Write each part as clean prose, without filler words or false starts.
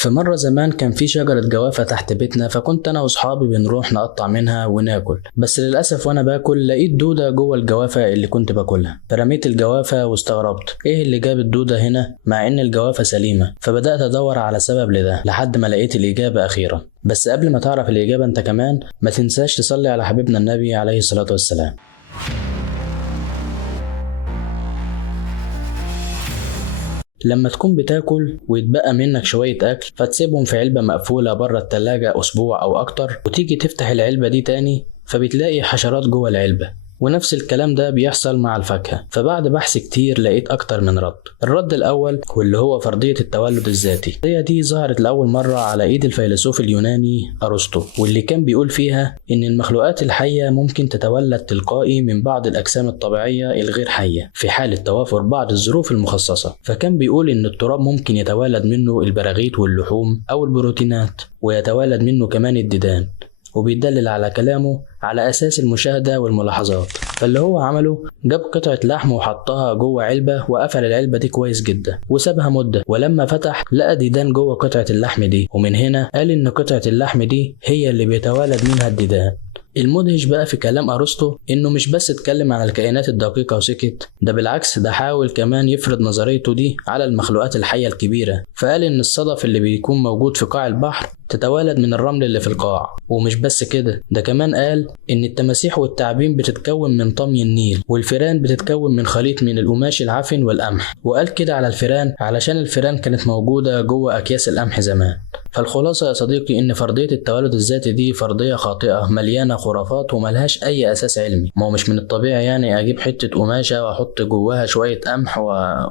في مرة زمان كان في شجرة جوافة تحت بيتنا، فكنت أنا وصحابي بنروح نقطع منها وناكل، بس للأسف وأنا باكل لقيت دودة جوه الجوافة اللي كنت باكلها، فرميت الجوافة واستغربت إيه اللي جاب الدودة هنا مع إن الجوافة سليمة. فبدأت أدور على سبب لده لحد ما لقيت الإجابة أخيرا. بس قبل ما تعرف الإجابة أنت كمان ما تنساش تصلي على حبيبنا النبي عليه الصلاة والسلام. لما تكون بتاكل ويتبقى منك شوية أكل فتسيبهم في علبة مقفولة بره التلاجة أسبوع أو أكتر، وتيجي تفتح العلبة دي تاني فبتلاقي حشرات جوه العلبة، ونفس الكلام ده بيحصل مع الفاكهة. فبعد بحث كتير لقيت أكتر من رد. الرد الأول واللي هو فرضية التولد الذاتي، دي ظهرت لأول مرة على إيد الفيلسوف اليوناني أرسطو، واللي كان بيقول فيها إن المخلوقات الحية ممكن تتولد تلقائي من بعض الأجسام الطبيعية الغير حية في حالة توافر بعض الظروف المخصصة. فكان بيقول إن التراب ممكن يتولد منه البراغيث واللحوم أو البروتينات، ويتولد منه كمان الديدان، وبيدلل على كلامه على أساس المشاهدة والملاحظات. فاللي هو عمله جاب قطعة لحم وحطها جوه علبة وقفل العلبة دي كويس جدا وسابها مدة، ولما فتح لقى ديدان جوه قطعة اللحم دي، ومن هنا قال إن قطعة اللحم دي هي اللي بيتولد منها الديدان. المدهش بقى في كلام أرسطو إنه مش بس اتكلم عن الكائنات الدقيقة وسكت، ده بالعكس ده حاول كمان يفرض نظريته دي على المخلوقات الحية الكبيرة. فقال إن الصدف اللي بيكون موجود في قاع البحر تتولد من الرمل اللي في القاع، ومش بس كده ده كمان قال إن التماسيح والتعابين بتتكون من طمي النيل، والفيران بتتكون من خليط من القماش العفن والقمح. وقال كده على الفيران علشان الفيران كانت موجودة جوه أكياس القمح زمان. فالخلاصة يا صديقي إن فرضية التولد الذاتي دي فرضية خاطئة مليانة خرافات وملهاش أي أساس علمي. ما هو مش من الطبيعي يعني أجيب حتة قماشة وأحط جواها شوية قمح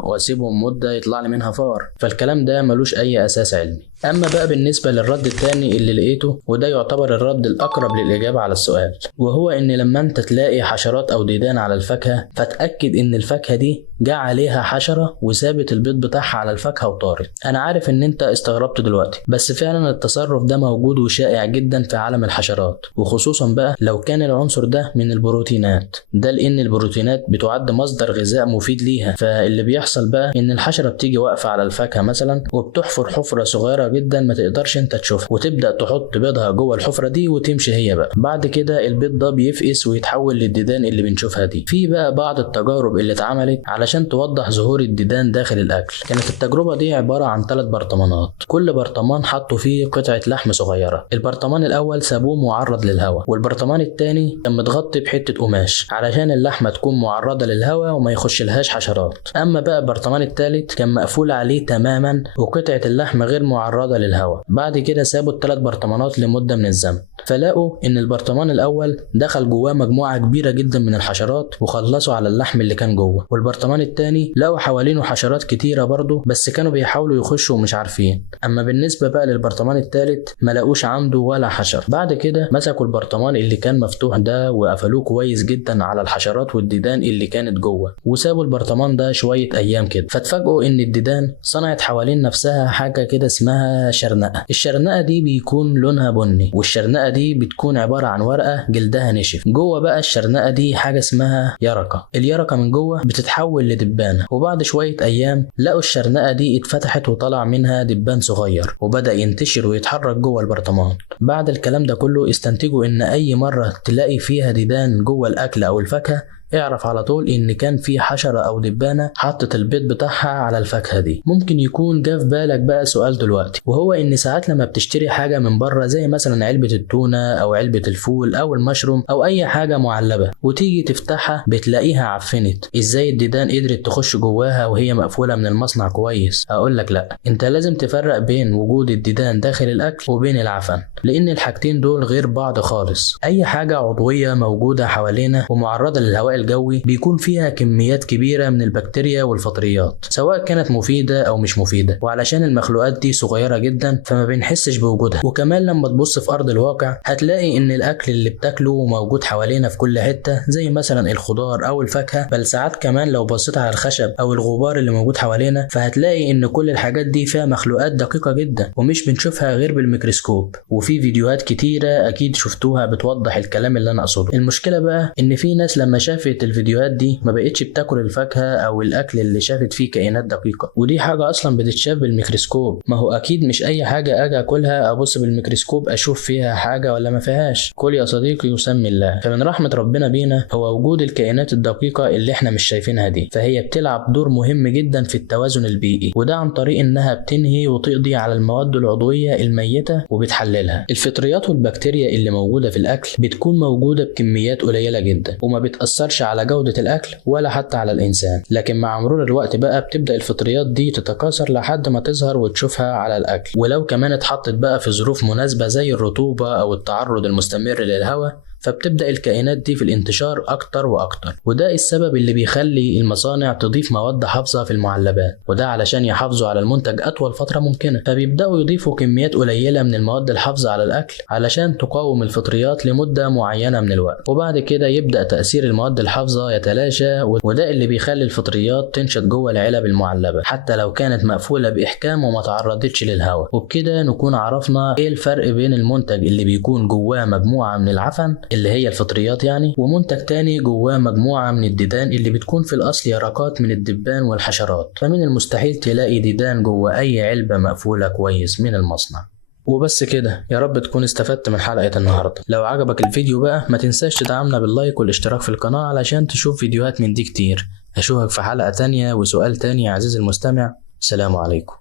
وأسيبهم مدة يطلع لي منها فار، فالكلام ده ملوش أي أساس علمي. أما بقى بالنسبة للرد التاني اللي لقيته، وده يعتبر الرد الأقرب للإجابة على السؤال، وهو إن لما أنت تلاقي حشرات أو ديدان على الفاكهة فتأكد إن الفاكهة دي جه عليها حشرة وسابت البيض بتاعها على الفاكهة وطارت. أنا عارف إن أنت استغربت دلوقتي، بس فعلا التصرف ده موجود وشائع جدا في عالم الحشرات، وخصوصا بقى لو كان العنصر ده من البروتينات، ده لأن البروتينات بتعد مصدر غذاء مفيد ليها. فاللي بيحصل بقى إن الحشرة بتيجي واقفة على الفاكهة مثلا وبتحفر حفرة صغيرة جدا ما تقدرش انت تشوفها، وتبدأ تحط بيضها جوه الحفرة دي وتمشي هي بقى. بعد كده البيض ده بيفقس ويتحول للديدان اللي بنشوفها دي. في بقى بعض التجارب اللي اتعملت علشان توضح ظهور الديدان داخل الأكل. كانت التجربة دي عبارة عن 3 برطمانات، كل برطمان حطوا فيه قطعة لحم صغيرة. البرطمان الأول سابوه معرض للهواء، والبرطمان التاني كان متغطي بحتة قماش علشان اللحمة تكون معرضة للهواء وما يخش لهاش حشرات. أما بقى البرطمان التالت كان مقفول عليه تماما وقطعة اللحم غير معرضة للهواء. بعد كده سابوا ال3 برطمانات لمدة من الزمن، فلاقوا إن البرطمان الأول دخل جواه مجموعة كبيرة جدا من الحشرات وخلصوا على اللحم اللي كان جوه، والبرطمان التاني لقوا حوالينه حشرات كتيرة برضه بس كانوا بيحاولوا يخشوا ومش عارفين. أما بالنسبة بقى للبرطمان التالت ما لقوش عنده ولا حشر. بعد كده مسكوا البرطمان اللي كان مفتوح ده وقفلوه كويس جدا على الحشرات والديدان اللي كانت جوه، وسابوا البرطمان ده شوية أيام كده. فاتفاجئوا إن الديدان صنعت حوالين نفسها حاجة كده اسمها شرنقة. الشرنقة دي بيكون لونها بني، والشرنقة دي بتكون عبارة عن ورقة جلدها نشف. جوه بقى الشرنقة دي حاجة اسمها يرقة. اليرقة من جوه بتتحول لدبانة، وبعد شوية أيام لقوا الشرنقة دي اتفتحت وطلع منها دبان صغير وبدأ ينتشر ويتحرك جوه البرطمان. بعد الكلام ده كله استنتجوا إن أي مرة تلاقي فيها ديدان جوه الأكل أو الفاكهة اعرف على طول ان كان في حشرة او دبانة حطت البيض بتاعها على الفاكهة دي. ممكن يكون جه في بالك بقى سؤال دلوقتي، وهو ان ساعات لما بتشتري حاجة من بره زي مثلا علبة التونة او علبة الفول او المشروم او اي حاجة معلبة وتيجي تفتحها بتلاقيها عفنت، ازاي الديدان قدرت تخش جواها وهي مقفولة من المصنع كويس؟ اقولك لا، انت لازم تفرق بين وجود الديدان داخل الاكل وبين العفن، لان الحاجتين دول غير بعض خالص. اي حاجة عضوية موجودة حوالينا ومعرضة للهواء الجوي بيكون فيها كميات كبيرة من البكتيريا والفطريات سواء كانت مفيدة أو مش مفيدة، وعلشان المخلوقات دي صغيرة جدا فما بنحسش بوجودها. وكمان لما تبص في أرض الواقع هتلاقي إن الأكل اللي بتاكله موجود حوالينا في كل حتة زي مثلا الخضار أو الفاكهة، بل ساعات كمان لو بصيت على الخشب أو الغبار اللي موجود حوالينا فهتلاقي إن كل الحاجات دي فيها مخلوقات دقيقة جدا ومش بنشوفها غير بالميكروسكوب. وفي فيديوهات كتيرة أكيد شفتوها بتوضح الكلام اللي أنا أقصده. المشكلة بقى إن في ناس لما شافت شافت الفيديوهات دي ما بقتش بتاكل الفاكهة او الاكل اللي شافت فيه كائنات دقيقة، ودي حاجة اصلا بتتشاف بالميكروسكوب. ما هو اكيد مش اي حاجة اجي اكلها ابص بالميكروسكوب اشوف فيها حاجة ولا ما فيهاش. كل يا صديقي وسمي الله. فمن رحمة ربنا بينا هو وجود الكائنات الدقيقة اللي احنا مش شايفينها دي، فهي بتلعب دور مهم جدا في التوازن البيئي، وده عن طريق انها بتنهي وتقضي على المواد العضوية الميتة وبتحللها. الفطريات والبكتيريا اللي موجودة في الاكل بتكون موجودة بكميات قليلة جدا وما بتأثرش على جودة الاكل ولا حتى على الانسان، لكن مع مرور الوقت بقى بتبدأ الفطريات دي تتكاثر لحد ما تظهر وتشوفها على الاكل. ولو كمان اتحطت بقى في ظروف مناسبة زي الرطوبة او التعرض المستمر للهواء، فبتبدأ الكائنات دي في الانتشار أكتر وأكتر. وده السبب اللي بيخلي المصانع تضيف مواد حافظة في المعلبات، وده علشان يحافظوا على المنتج أطول فترة ممكنة. فبيبدأوا يضيفوا كميات قليلة من المواد الحافظة على الأكل علشان تقاوم الفطريات لمدة معينة من الوقت، وبعد كده يبدأ تأثير المواد الحافظة يتلاشى، وده اللي بيخلي الفطريات تنشط جوه العلب المعلبة حتى لو كانت مقفولة بإحكام وما تعرضتش للهواء. وبكده نكون عرفنا إيه الفرق بين المنتج اللي بيكون جواه مجموعة من العفن اللي هي الفطريات يعني، ومنتج تاني جواه مجموعة من الديدان اللي بتكون في الأصل يرقات من الدبان والحشرات. فمن المستحيل تلاقي ديدان جوه أي علبة مقفولة كويس من المصنع. وبس كده، يا رب تكون استفدت من حلقة النهاردة. لو عجبك الفيديو بقى ما تنساش تدعمنا باللايك والاشتراك في القناة علشان تشوف فيديوهات من دي كتير. أشوفك في حلقة تانية وسؤال تاني يا عزيزي المستمع. سلام عليكم.